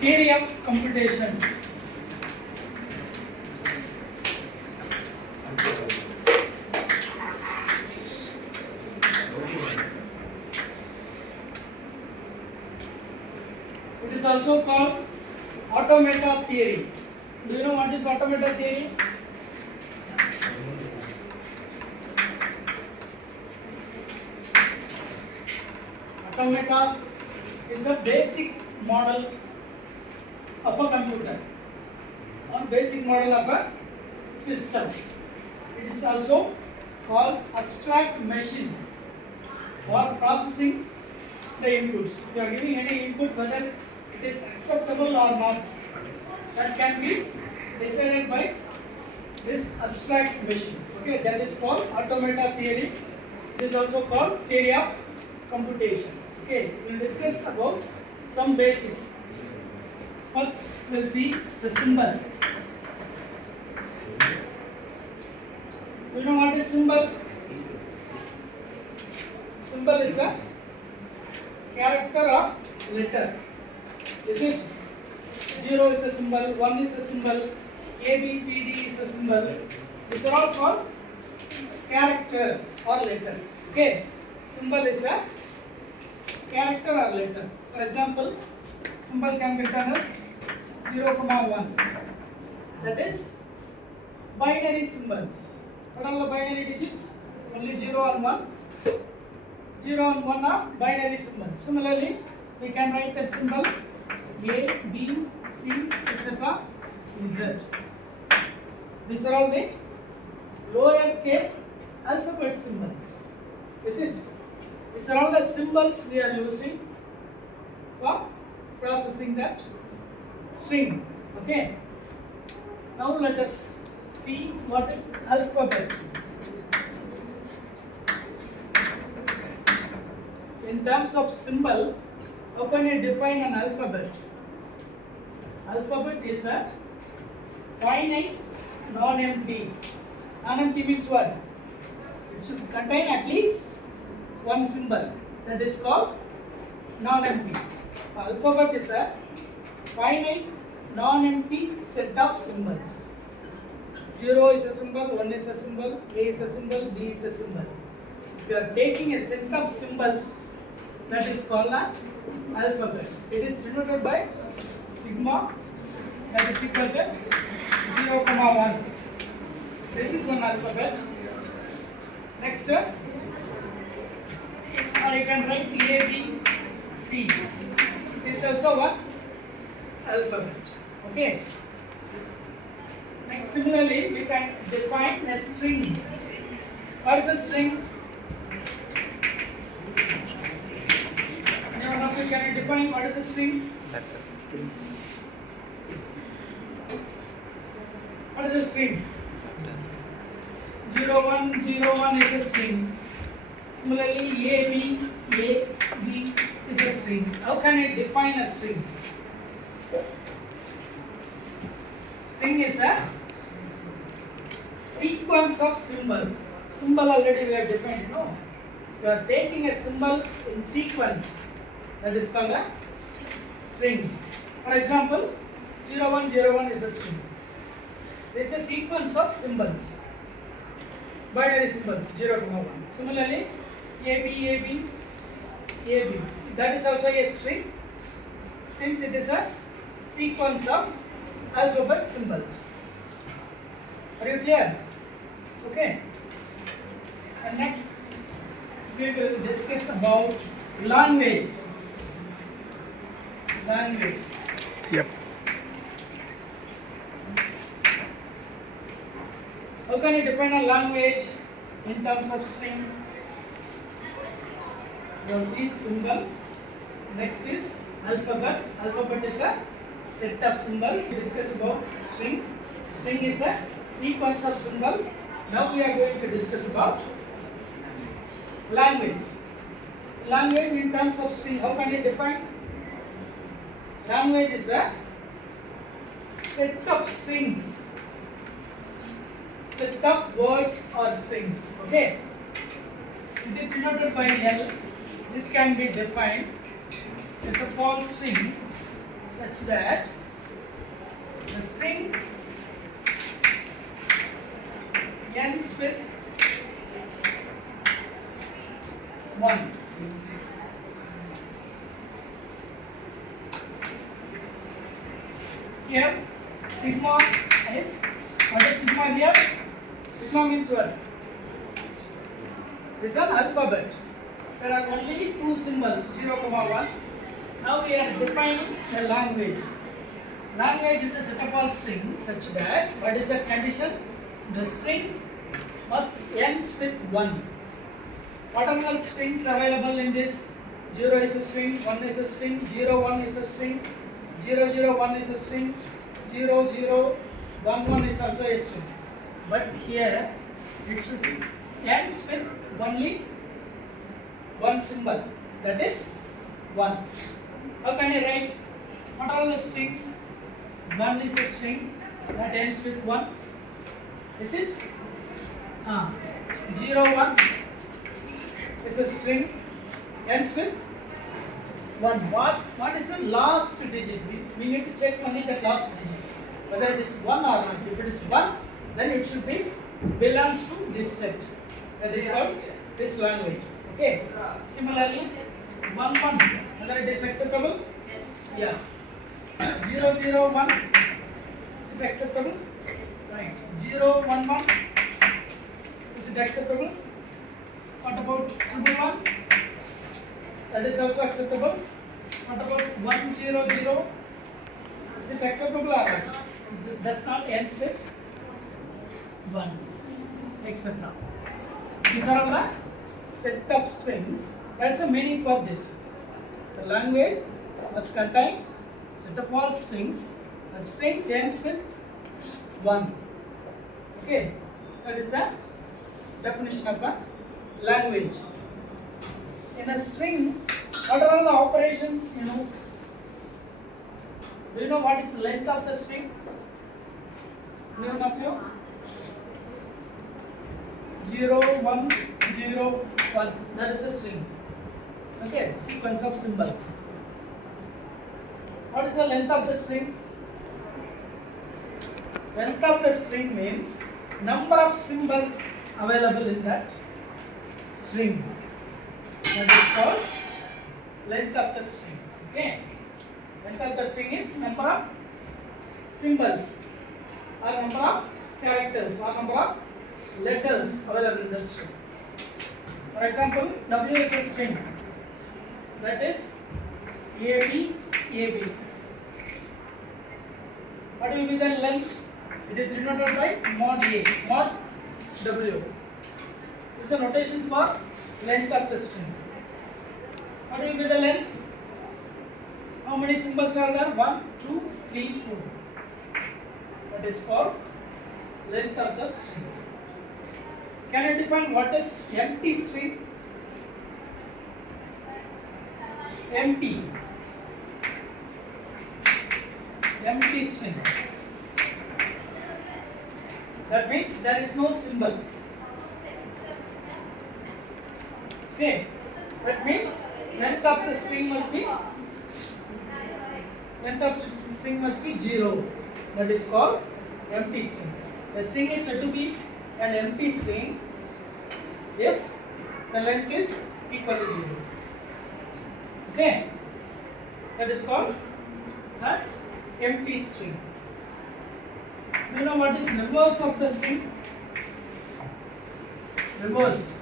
Theory of computation. It is also called automata theory. Do you know what is automata theory? Automata is a basic model of a computer or basic model of a system. It is also called abstract machine for processing the inputs. If you are giving any input, whether it is acceptable or not, that can be decided by this abstract machine. Okay, that is called automata theory. It is also called theory of computation. Okay, we will discuss about some basics. First, we will see the symbol. Do you know what is symbol? Symbol is a character or letter. Is it? 0 is a symbol, 1 is a symbol, A, B, C, D is a symbol. These are all called character or letter. Okay, symbol is a character or letter. For example, symbol can be written as 0, 1. That is binary symbols. What are the binary digits? Only 0 and 1. 0 and 1 are binary symbols. Similarly, we can write that symbol A, B, C, etc. Z. These are all the lowercase alphabet symbols. Is it? These are all the symbols we are using for processing that string. Okay. Now let us see what is alphabet. In terms of symbol, how can you define an alphabet? Alphabet is a finite non-empty. Non-empty means what? It should contain at least one symbol. That is called non-empty. Alphabet is a finite non-empty set of symbols. 0 is a symbol, 1 is a symbol, A is a symbol, B is a symbol. If you are taking a set of symbols, that is called an alphabet. It is denoted by sigma, that is equal to 0, 1. This is one alphabet. Next, or you can write A, B, C. This is also one alphabet. Okay. Next, similarly, we can define a string. What is a string? Anyone of you can define what is a string? What is a string? 0, 1, 0, 1 is a string. Similarly, A, B is a string. How can I define a string? String is a sequence of symbol. Symbol already we have defined, no? If you are taking a symbol in sequence, that is called a string. For example, 0, 1, 0, 1 is a string. There is a sequence of symbols. Binary symbols, 0, 1. Similarly, AB. That is also a string, since it is a sequence of alphabet symbols. Are you clear? Okay. And next, we will discuss about language. Yep. How can you define a language in terms of string? You have seen symbol. Next is alphabet. Alphabet is a set of symbols. We discuss about string. String is a sequence of symbol. Now we are going to discuss about language. Language in terms of string, how can you define? Language is a set of strings, set of words or strings. Okay, it is denoted by L. This can be defined. Set of all string such such that the string ends with 1. Here sigma is, what is sigma here? Sigma means what? This is an alphabet. There are only two symbols, 0, 1. Now we are defining the language. Language is a set of all strings such that, what is the condition? The string must ends with 1. What are all strings available in this? 0 is a string, 1 is a string, 0, 1 is a string, 0, 0, 1 is a string, 0, 0, 1, 1 is also a string. But here it should be ends with only one symbol, that is 1. How can I write? What are the strings? 1 is a string that ends with 1. Is it? 0, 1 is a string ends with 1. What is the last digit? We need to check only the last digit, whether it is 1 or not. If it is 1, then it should be belongs to this set. That is called this language. Okay. Similarly, 1, 1, whether it is acceptable? Yeah. 0, 0, 1, is it acceptable? Right. 0, 1, 1, is it acceptable? What about 1? That is also acceptable. What about 1, 0, 0? Is it acceptable or not? This does not end with 1, etc. These are all the set of strings. That's the meaning for this. The language must contain set of all strings, and strings ends with 1. Okay, that is the definition of a language. In a string, what are all the operations? Do you know what is the length of the string? Anyone of you? 0, 1, 0, 1. That is a string. Okay, sequence of symbols. What is the length of the string? Length of the string means number of symbols available in that string. That is called length of the string. Okay. Length of the string is number of symbols or number of characters or number of letters available in the string. For example, W is a string, that is AB, AB. What will be the length? It is denoted by mod A, mod W. This is a notation for length of the string. What will be the length? How many symbols are there? 1, 2, 3, 4. That is called length of the string. Can you define what is empty string? Empty. Empty string. That means there is no symbol. Okay. That means length of the string must be 0. That is called empty string. The string is said to be an empty string if the length is equal to 0. Okay. That is called an empty string. Do you know what is reverse of the string? Reverse.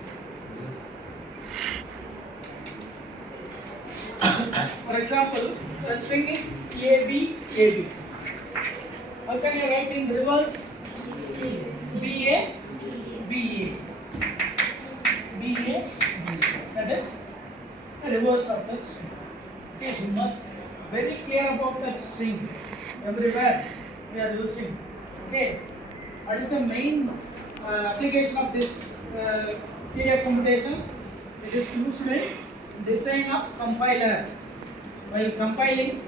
For example, the string is AB, AB. How can you write in reverse? BA, BA. BA, BA. That is the reverse of the string. Okay, you must very clear about that string. Everywhere we are using. Okay, what is the main application of this theory of computation? It is used in design of compiler. While compiling,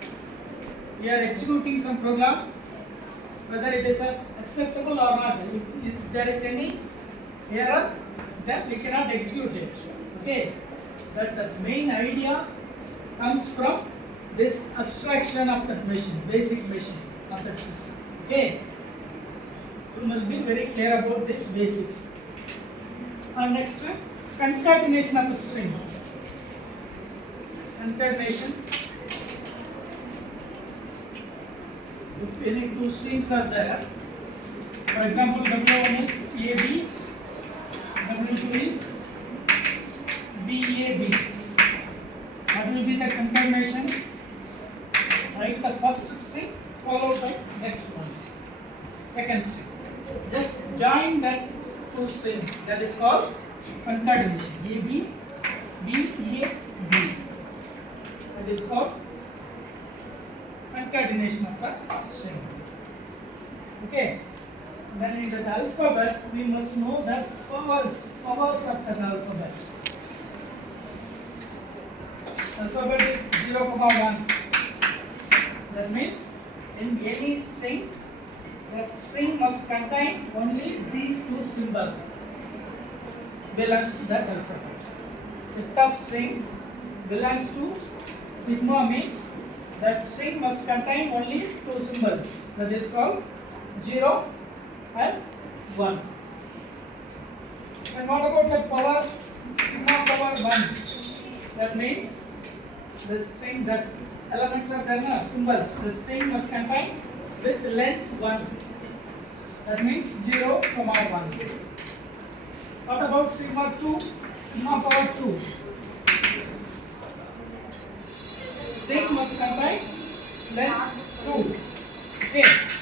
we are executing some program, whether it is acceptable or not. If there is any error, then we cannot execute it. Okay, that the main idea comes from this abstraction of that machine, basic machine of that system. Okay, you must be very clear about this basics. And next, concatenation of a string. Concatenation. If any two strings are there, for example, W1 is AB, W2 is BAB. What will be the concatenation? Write the first string followed by next one, second string. Just join that two strings. That is called concatenation. AB, BAB. That is called concatenation of the string. Okay. Then in the alphabet, we must know the powers of the alphabet. Alphabet is 0, 1. That means in any string, that string must contain only these two symbols belongs to that alphabet. Set of strings belongs to sigma means that string must contain only two symbols. That is called 0 and 1. And what about the power? Sigma power 1. That means the string, that elements are there, symbols. The string must contain with length 1. That means 0, 1. What about sigma 2? Sigma power 2. String must contain length 2. Okay.